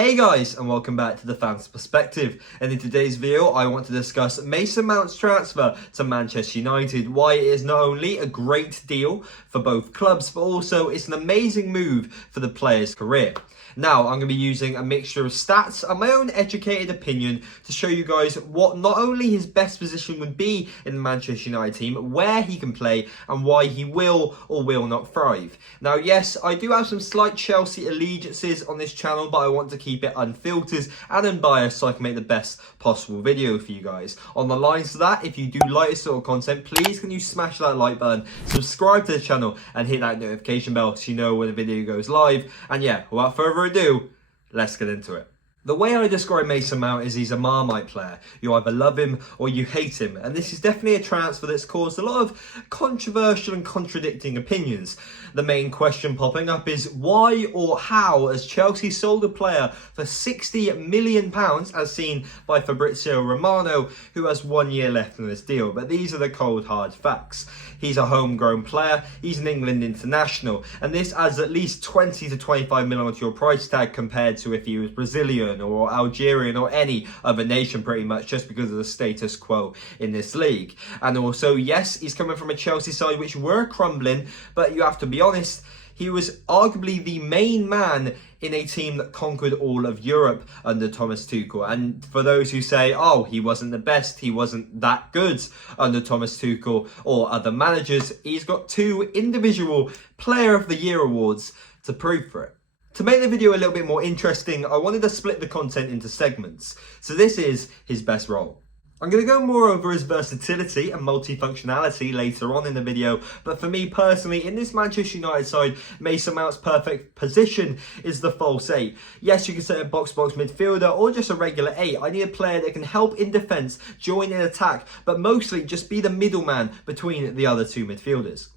Hey guys, and welcome back to the Fans Perspective. And in today's video, I want to discuss Mason Mount's transfer to Manchester United, why it is not only a great deal for both clubs, but also it's an amazing move for the player's career. Now, I'm going to be using a mixture of stats and my own educated opinion to show you guys what not only his best position would be in the Manchester United team, where he can play, and why he will or will not thrive. Now, yes, I do have some slight Chelsea allegiances on this channel, but I want to keep it unfiltered and unbiased so I can make the best possible video for you guys. On the lines to that, if you do like this sort of content, please can you smash that like button, subscribe to the channel, and hit that notification bell so you know when the video goes live. And yeah, without further ado, let's get into it. The way I describe Mason Mount is he's a Marmite player. You either love him or you hate him. And this is definitely a transfer that's caused a lot of controversial and contradicting opinions. The main question popping up is why or how has Chelsea sold a player for £60 million as seen by Fabrizio Romano, who has 1 year left on this deal. But these are the cold hard facts. He's a homegrown player, he's an England international, and this adds at least 20 to 25 million onto your price tag compared to if he was Brazilian or Algerian or any other nation pretty much, just because of the status quo in this league. And also, yes, he's coming from a Chelsea side which were crumbling, but you have to be honest, he was arguably the main man in a team that conquered all of Europe under Thomas Tuchel. And for those who say, oh, he wasn't the best, he wasn't that good under Thomas Tuchel or other managers, he's got 2 individual Player of the Year awards to prove for it. To make the video a little bit more interesting, I wanted to split the content into segments. So this is his best role. I'm going to go more over his versatility and multifunctionality later on in the video, but for me personally, in this Manchester United side, Mason Mount's perfect position is the false 8. Yes, you can say a box-box midfielder or just a regular 8. I need a player that can help in defence, join in attack, but mostly just be the middleman between the other 2 midfielders.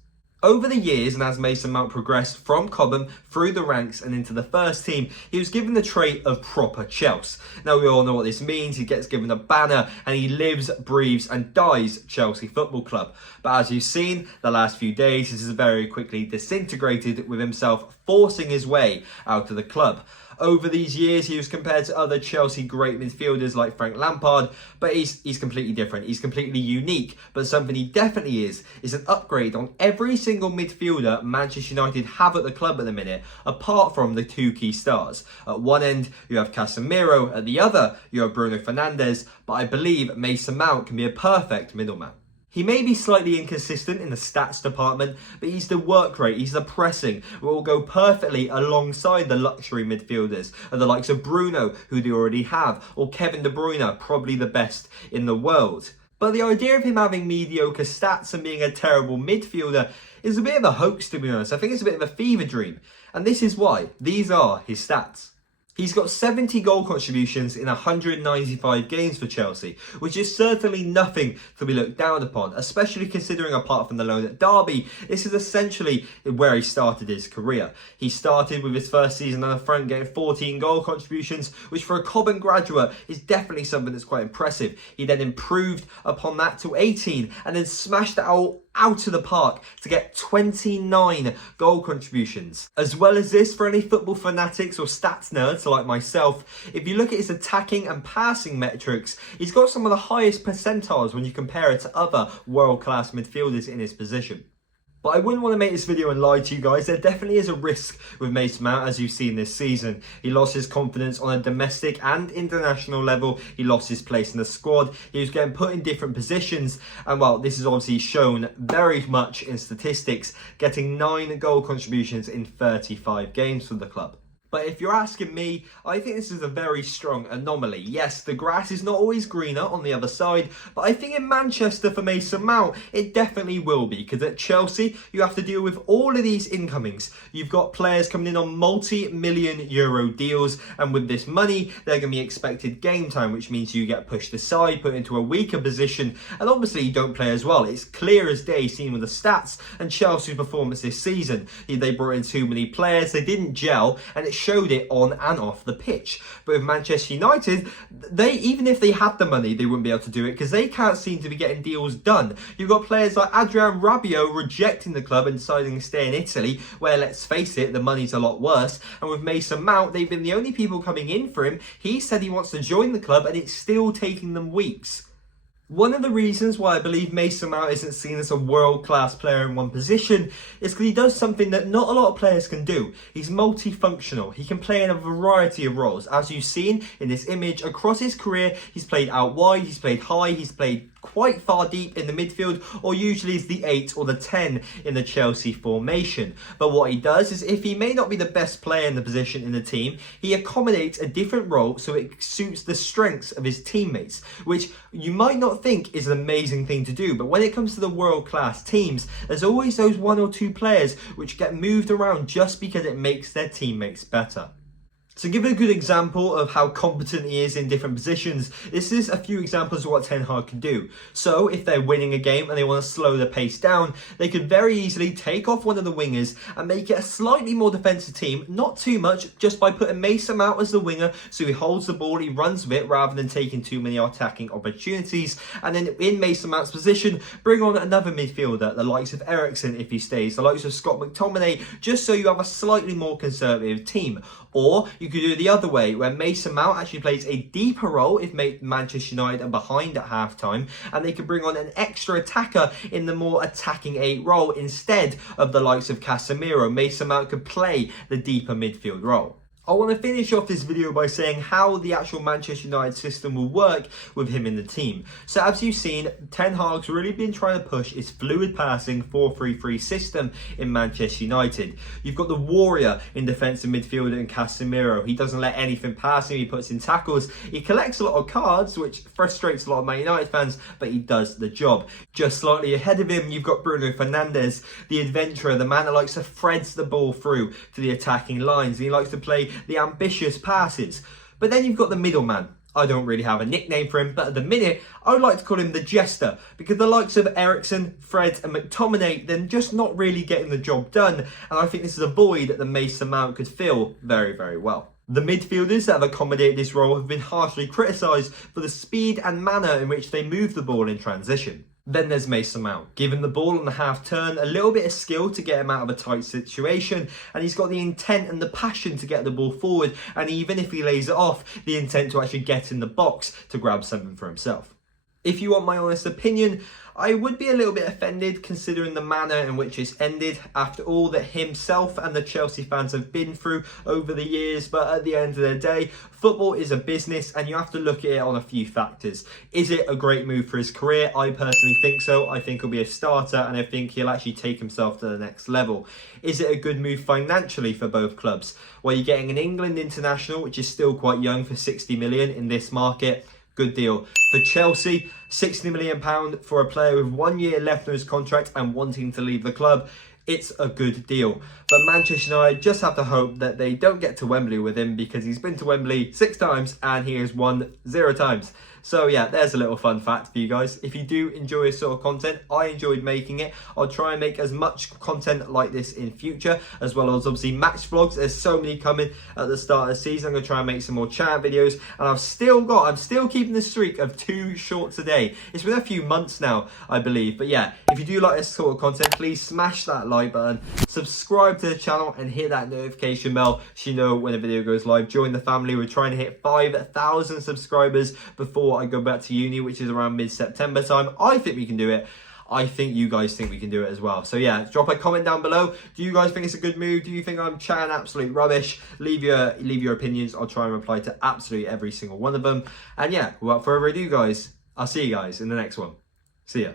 Over the years, and as Mason Mount progressed from Cobham through the ranks and into the first team, he was given the trait of proper chels. Now, we all know what this means. He gets given a banner and he lives, breathes and dies Chelsea Football Club. But as you've seen, the last few days, this has very quickly disintegrated, with himself forcing his way out of the club. Over these years, he was compared to other Chelsea great midfielders like Frank Lampard, but he's completely different. He's completely unique, but something he definitely is an upgrade on every single midfielder Manchester United have at the club at the minute, apart from the 2 key stars. At one end, you have Casemiro, at the other, you have Bruno Fernandes, but I believe Mason Mount can be a perfect middleman. He may be slightly inconsistent in the stats department, but he's the work rate, he's the pressing, which will go perfectly alongside the luxury midfielders, and the likes of Bruno, who they already have, or Kevin De Bruyne, probably the best in the world. But the idea of him having mediocre stats and being a terrible midfielder is a bit of a hoax, to be honest. I think it's a bit of a fever dream. And this is why. These are his stats. He's got 70 goal contributions in 195 games for Chelsea, which is certainly nothing to be looked down upon, especially considering apart from the loan at Derby, this is essentially where he started his career. He started with his first season on the front getting 14 goal contributions, which for a Cobham graduate is definitely something that's quite impressive. He then improved upon that to 18 and then smashed it out of the park to get 29 goal contributions. As well as this, for any football fanatics or stats nerds like myself, if you look at his attacking and passing metrics, he's got some of the highest percentiles when you compare it to other world-class midfielders in his position. But I wouldn't want to make this video and lie to you guys. There definitely is a risk with Mason Mount, as you've seen this season. He lost his confidence on a domestic and international level. He lost his place in the squad. He was getting put in different positions. And well, this is obviously shown very much in statistics, getting 9 goal contributions in 35 games for the club. But if you're asking me, I think this is a very strong anomaly. Yes, the grass is not always greener on the other side, but I think in Manchester for Mason Mount, it definitely will be. Because at Chelsea, you have to deal with all of these incomings. You've got players coming in on multi-million euro deals, and with this money, they're going to be expected game time, which means you get pushed aside, put into a weaker position, and obviously you don't play as well. It's clear as day seen with the stats and Chelsea's performance this season. They brought in too many players, they didn't gel, and it showed it on and off the pitch. But with Manchester United, even if they had the money, they wouldn't be able to do it because they can't seem to be getting deals done. You've got players like Adrian Rabiot rejecting the club and deciding to stay in Italy, where, let's face it, the money's a lot worse. And with Mason Mount, they've been the only people coming in for him. He said he wants to join the club and it's still taking them weeks. One of the reasons why I believe Mason Mount isn't seen as a world-class player in one position is because he does something that not a lot of players can do. He's multifunctional. He can play in a variety of roles. As you've seen in this image, across his career, he's played out wide, he's played high, he's played quite far deep in the midfield, or usually is the 8 or the 10 in the Chelsea formation. But what he does is, if he may not be the best player in the position in the team, he accommodates a different role so it suits the strengths of his teammates, which you might not think is an amazing thing to do. But when it comes to the world-class teams, there's always those 1 or 2 players which get moved around just because it makes their teammates better. To give a good example of how competent he is in different positions, this is a few examples of what Ten Hag can do. So if they're winning a game and they want to slow the pace down, they could very easily take off one of the wingers and make it a slightly more defensive team, not too much, just by putting Mason Mount as the winger so he holds the ball, he runs with it rather than taking too many attacking opportunities. And then in Mason Mount's position, bring on another midfielder, the likes of Eriksen if he stays, the likes of Scott McTominay, just so you have a slightly more conservative team. Or you could do it the other way, where Mason Mount actually plays a deeper role if Manchester United are behind at half-time, and they could bring on an extra attacker in the more attacking 8 role instead of the likes of Casemiro. Mason Mount could play the deeper midfield role. I want to finish off this video by saying how the actual Manchester United system will work with him in the team. So as you've seen, Ten Hag's really been trying to push his fluid passing 4-3-3 system in Manchester United. You've got the warrior in defensive midfielder in Casemiro. He doesn't let anything pass him, he puts in tackles. He collects a lot of cards, which frustrates a lot of Man United fans, but he does the job. Just slightly ahead of him, you've got Bruno Fernandes, the adventurer, the man that likes to threads the ball through to the attacking lines. And he likes to play the ambitious passes. But then you've got the middleman. I don't really have a nickname for him, but at the minute, I would like to call him the jester, because the likes of Eriksen, Fred and McTominay, they're just not really getting the job done, and I think this is a void that the Mason Mount could fill very, very well. The midfielders that have accommodated this role have been harshly criticised for the speed and manner in which they move the ball in transition. Then there's Mason Mount. Give him the ball on the half turn, a little bit of skill to get him out of a tight situation, and he's got the intent and the passion to get the ball forward, and even if he lays it off, the intent to actually get in the box to grab something for himself. If you want my honest opinion, I would be a little bit offended considering the manner in which it's ended after all that himself and the Chelsea fans have been through over the years. But at the end of the day, football is a business and you have to look at it on a few factors. Is it a great move for his career? I personally think so. I think he'll be a starter and I think he'll actually take himself to the next level. Is it a good move financially for both clubs? Well, you're getting an England international, which is still quite young, for 60 million in this market. Good deal. For Chelsea, £60 million for a player with 1 year left on his contract and wanting to leave the club. It's a good deal. But Manchester United just have to hope that they don't get to Wembley with him, because he's been to Wembley 6 times and he has won 0 times. So yeah, there's a little fun fact for you guys. If you do enjoy this sort of content, I enjoyed making it. I'll try and make as much content like this in future, as well as obviously match vlogs. There's so many coming at the start of the season. I'm going to try and make some more chat videos. And I'm still keeping the streak of 2 shorts a day. It's been a few months now, I believe. But yeah, if you do like this sort of content, please smash that like button, subscribe to the channel and hit that notification bell so you know when a video goes live. Join the family. We're trying to hit 5,000 subscribers before I go back to uni, which is around mid-September time. I think we can do it. I think you guys think we can do it as well. So yeah, drop a comment down below. Do you guys think it's a good move? Do you think I'm chatting absolute rubbish? Leave your opinions. I'll try and reply to absolutely every single one of them. And yeah, without further ado, guys, I'll see you guys in the next one. See ya.